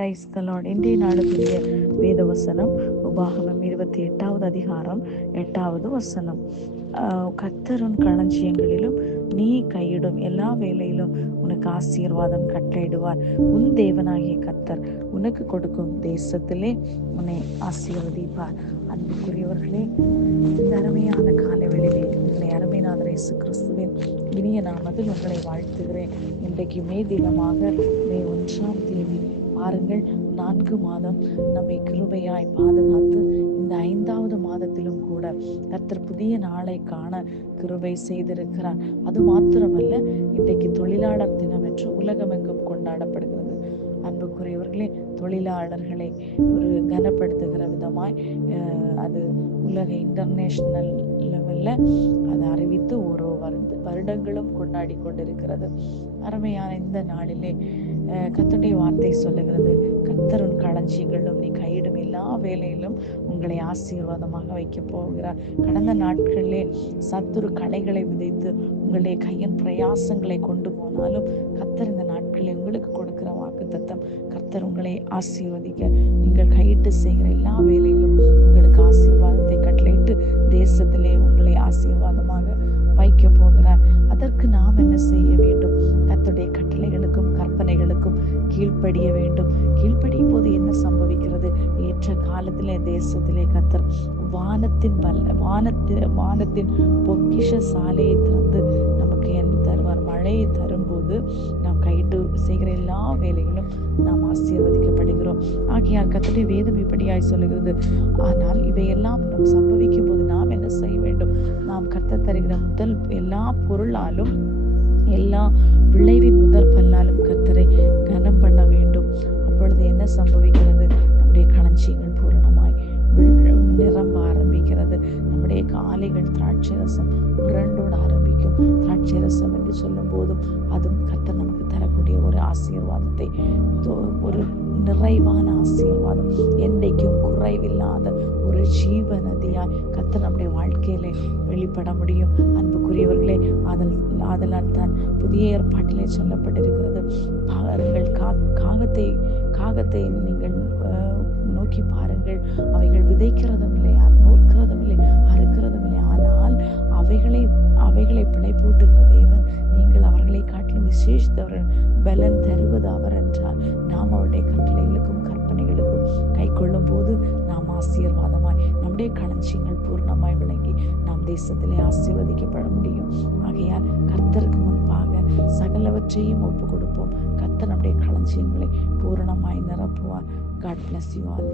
Praise the Lord. இன்றைய நாளுக்குரிய வேத வசனம் உபாகமம் 28வது அதிகாரம் 8வது வசனம். கர்த்தரின் களஞ்சியங்களிலும் நீ கையிடும் எல்லா வேலையிலும் உனக்கு ஆசீர்வாதம் கட்டளையிடுவார். உன் தேவனாகிய கர்த்தர் உனக்கு கொடுக்கும் தேசத்திலே உன்னை ஆசீர்வதிப்பார். அன்புக்குரியவர்களே, இந்த அருமையான காலவெளியிலே உங்களை அருமைநாதர் இயேசு கிறிஸ்துவின் இனிய நாமத்தில் உங்களை வாழ்த்துகிறேன். இன்றைக்கு மே தினமாக மே 1ஆம் தேதி. பாருங்கள், 4 மாதம் நம்மை கிருபையாய் பாதுகாத்து இந்த 5வது மாதத்திலும் கூட கர்த்தர் புதிய நாளை காண கிருபை செய்திருக்கிறார். அது மாத்திரமல்ல, இன்றைக்கு தொழிலாளர் தினம் என்று உலகமெங்கும் கொண்டாடப்படுகிறது. அன்புக்குரியவர்களே, தொழிலாளர்களை ஒரு கனப்படுத்துகிற விதமாய் அது உலக இன்டர்நேஷனல் லெவல்ல அதை அறிவித்து ஒரு வருடங்களும் கொண்டாடி கொண்டிருக்கிறது. அருமையான இந்த நாளிலே கர்த்தருடைய வார்த்தை சொல்லுகிறது, கர்த்தரின் களஞ்சியங்களிலும் நீ கையிடும் எல்லா வேலையிலும் உங்களை ஆசீர்வாதமாக வைக்க போகிறார். கடந்த நாட்களிலே சத்துரு களைகளை விதைத்து உங்களுடைய கையின் பிரயாசங்களை கொண்டு போனாலும் கர்த்தர் இந்த நாட்களில் உங்களுக்கு கொடுக்கிற வாக்குத்தத்தம், கர்த்தர் உங்களை ஆசீர்வதிக்க நீங்கள் கையிட்டு செய்கிற எல்லா வேலையிலும் உங்களுக்கு ஆசீர்வாதத்தை கட்டளையிட்டு தேசத்திலே உங்களை ஆசீர்வாதமாக வைக்க போகிறார். அதற்கு நாம் என்ன செய்ய வேண்டும்? கர்த்தருடைய கட்டளைகளுக்கும் கற்பனைகளுக்கும் கீழ்ப்படிய வேண்டும். கீழ்ப்படியும் போது என்ன சம்பவிக்கிறது? ஏற்ற காலத்திலே தேசத்திலே கர்த்தர் வானத்தின் பொக்கிஷ சாலையை திறந்து நமக்கு என்ன தருவார்? மழையை தரும்போது நாம் கைட்டு செய்கிற எல்லா வேலைகளும் நாம் ஆசீர்வதிக்கப்படுகிறோம். ஆகையால் கர்த்தருடைய வேதம் இப்படியாய் சொல்லுகிறது. ஆனால் இவையெல்லாம் நாம் சம்பவிக்கும் போது நாம் என்ன செய்ய வேண்டும்? நாம் கர்த்தர் தருகிற முதல் எல்லா பொருளாலும் எல்லா விளைவின் முதல் பல்லாலும் கர்த்தரை கனம் பண்ண வேண்டும். அப்பொழுது என்ன சம்பவிக்கிறது? நம்முடைய களஞ்சியங்கள் பூரணமாய் நிரம்ப ஆரம்பிக்கிறது. நம்முடைய காலைகள் திராட்சை ரசம் உரண்டோட ஆரம்பிக்கும். திராட்சை ரசம் என்று சொல்லும் போதும் அதுவும் கர்த்தர் நமக்கு தரக்கூடிய ஒரு ஆசீர்வாதத்தை, ஒரு நிறைவான ஆசீர்வாதம், என்றைக்கும் குறைவில்லாத ஒரு ஜீவ நதியாய் கர்த்தர் நம்முடைய வாழ்க்கையிலே வெளிப்பட முடியும். அன்புக்குரியவர்களே, ஆதலால் தான் புதிய ஏற்பாட்டிலே சொல்லப்பட்டிருக்கிறது. பாருங்கள், காகத்தை நீங்கள் நோக்கி பாருங்கள். அவைகள் விதைக்கிறதும் இல்லை, நோக்கிறதும் இல்லை, அறுக்கிறதும் இல்லை. ஆனால் அவைகளை பிழைப்பூட்டுகிற தேவன். நீங்கள் அவர்களை காட்டிலும் விசேஷித்தவர்கள், பலன் தருவது அவர் என்றால் நாம் அவருடைய கட்டளைகளுக்கும் கற்பனைகளுக்கும் கை கொள்ளும் போது நாம் ஆசீர்வாதமாய் நம்முடைய களஞ்சியங்கள் பூர்ணமாய் விளங்கி நாம் தேசத்திலே ஆசீர்வதிக்கப்பட முடியும். ஆகையால் கர்த்தருக்கு முன்பாக சகலவற்றையும் ஒப்பு கொடுப்போம். கர்த்தர் நம்முடைய களஞ்சியங்களை பூரணமாய் நிரப்புவார். God bless you all.